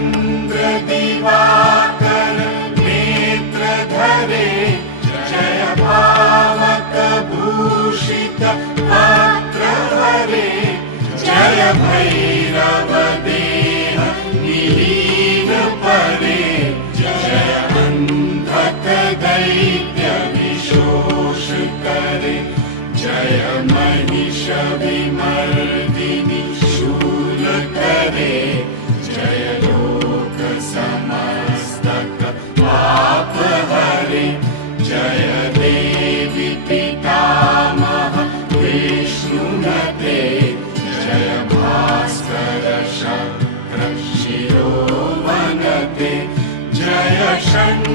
चंद्र दिवाकर नेत्रधरे जय पावक भूषित वक्त्रहरे जय भैरव देह निलीन परे जय अंधक दैत्य विशोष करे जय महिष विमर्दिनी शूल करे जय लोक समस्तक पाप हरे जय देवी पितामह विष्णुमते जय भास्कर शक्र शिरोवनते जय शंकर